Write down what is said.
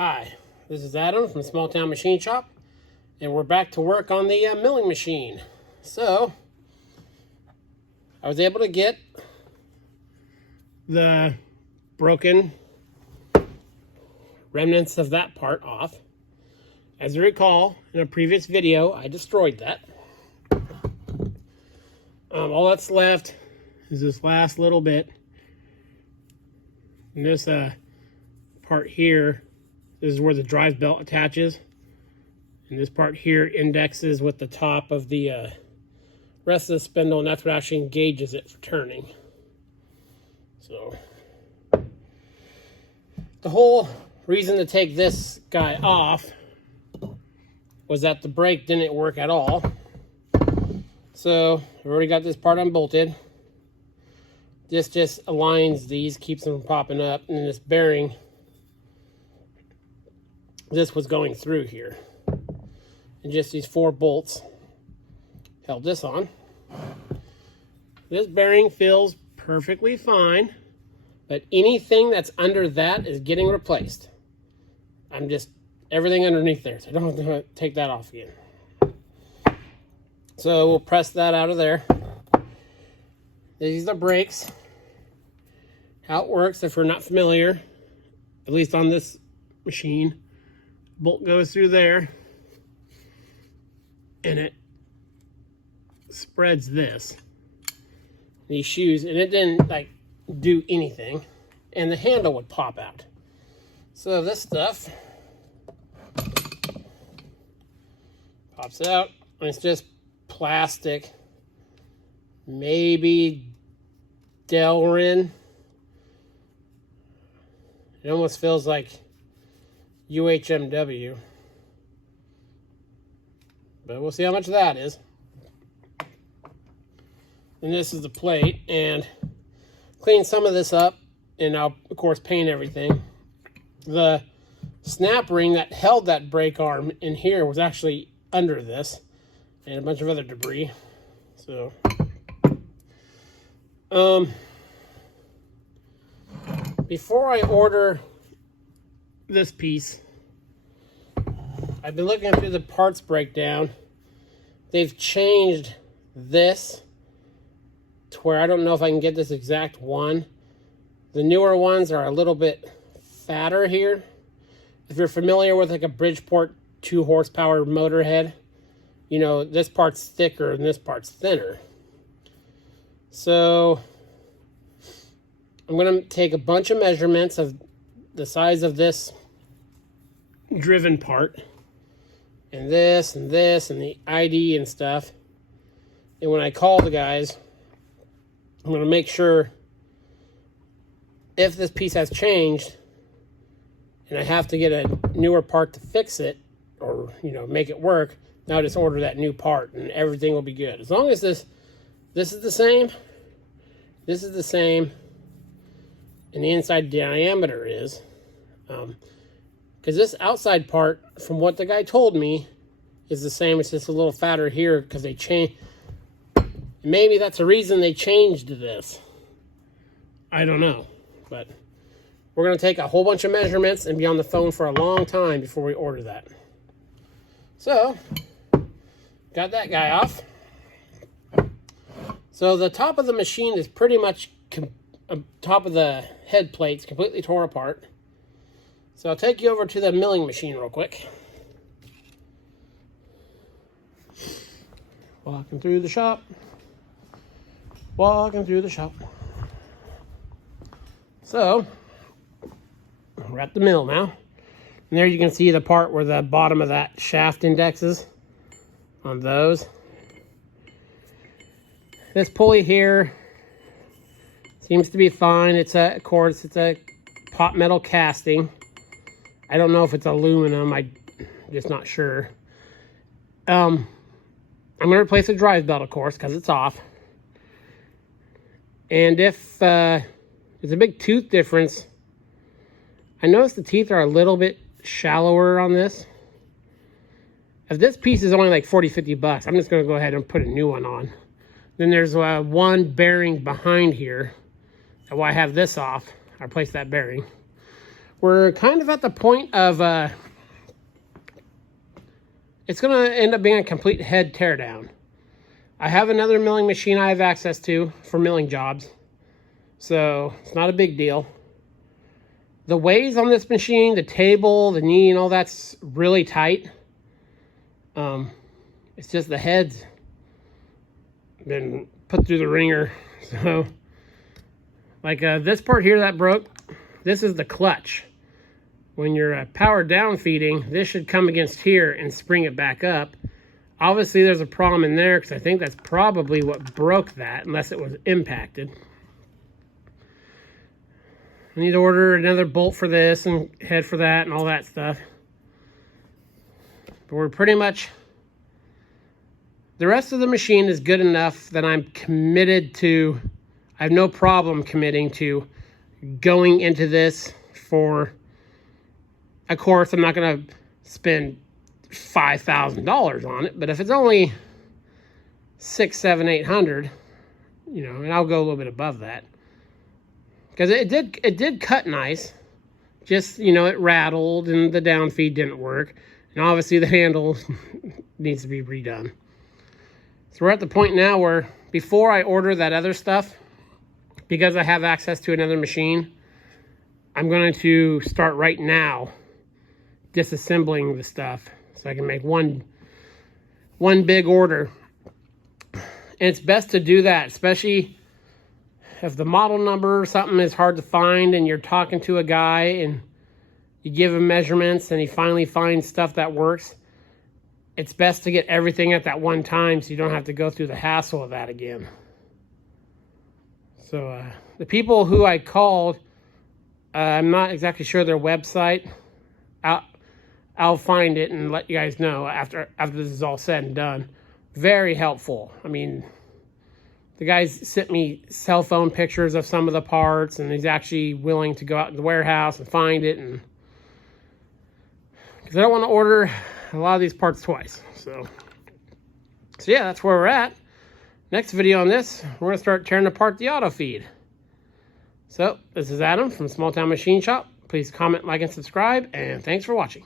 Hi, this is Adam from Small Town Machine Shop, and we're back to work on the milling machine. So, I was able to get the broken remnants of that part off. As you recall, in a previous video, I destroyed that. All that's left is this last little bit. And this part here, this is where the drive belt attaches. And this part here indexes with the top of the rest of the spindle, and that's what actually engages it for turning. So, the whole reason to take this guy off was that the brake didn't work at all. So, I've already got this part unbolted. This just aligns these, keeps them from popping up, and this bearing, this was going through here. And just these 4 bolts held this on. This bearing feels perfectly fine, but anything that's under that is getting replaced. Everything underneath there, so I don't have to take that off again. So we'll press that out of there. These are brakes. How it works, if we're not familiar, at least on this machine, bolt goes through there and it spreads these shoes, and it didn't like do anything, and the handle would pop out. So this stuff pops out, and it's just plastic, maybe Delrin. It almost feels like UHMW, but we'll see how much that is. And this is the plate, and clean some of this up, and I'll of course paint everything. The snap ring that held that brake arm in here was actually under this, and a bunch of other debris. So, before I order this piece, I've been looking through the parts breakdown. They've changed this to where I don't know if I can get this exact one. The newer ones are a little bit fatter here. If you're familiar with like a Bridgeport 2 horsepower motor head, you know, this part's thicker and this part's thinner. So I'm going to take a bunch of measurements of the size of this driven part, and this and this and the ID and stuff. And when I call the guys, I'm going to make sure if this piece has changed and I have to get a newer part to fix it, or, you know, make it work, now just order that new part and everything will be good. As long as this is the same, this is the same, and the inside diameter is, because this outside part, from what the guy told me, is the same. It's just a little fatter here because they changed. Maybe that's the reason they changed this. I don't know, but we're going to take a whole bunch of measurements and be on the phone for a long time before we order that. So, got that guy off. So the top of the machine is pretty much, top of the head plates completely tore apart. So I'll take you over to the milling machine real quick. Walking through the shop. Walking through the shop. So, we're at the mill now. And there you can see the part where the bottom of that shaft indexes on those. This pulley here seems to be fine. It's of course, it's a pot metal casting. I don't know if it's aluminum. I'm just not sure. I'm going to replace the drive belt, of course, because it's off. And if there's a big tooth difference, I noticed the teeth are a little bit shallower on this. If this piece is only like 40, 50 bucks, I'm just going to go ahead and put a new one on. Then there's one bearing behind here. That's why I have this off. I replaced that bearing. we're kind of at the point of it's going to end up being a complete head teardown. I have another milling machine I have access to for milling jobs, so it's not a big deal. The ways on this machine, the table, the knee, and all that's really tight. It's just the head's been put through the ringer. So, like this part here that broke, this is the clutch. When you're power down feeding, this should come against here and spring it back up. Obviously, there's a problem in there because I think that's probably what broke that, unless it was impacted. I need to order another bolt for this and head for that and all that stuff. But we're pretty much... The rest of the machine is good enough that I'm committed to... I have no problem committing to going into this for... Of course, I'm not going to spend $5,000 on it, but if it's only $600, $700, $800, you know, and I'll go a little bit above that, because it did cut nice. Just, you know, it rattled and the down feed didn't work, and obviously the handle needs to be redone. So we're at the point now where before I order that other stuff, because I have access to another machine, I'm going to start right now disassembling the stuff so I can make one big order. And it's best to do that, especially if the model number or something is hard to find and you're talking to a guy and you give him measurements and he finally finds stuff that works. It's best to get everything at that one time so you don't have to go through the hassle of that again. So the people who I called, I'm not exactly sure their website. I'll find it and let you guys know after this is all said and done. Very helpful. I mean, the guys sent me cell phone pictures of some of the parts, and he's actually willing to go out in the warehouse and find it, and because I don't want to order a lot of these parts twice. So yeah, that's where we're at. Next video on this, we're going to start tearing apart the auto feed. So this is Adam from Small Town Machine Shop. Please comment, like, and subscribe, and thanks for watching.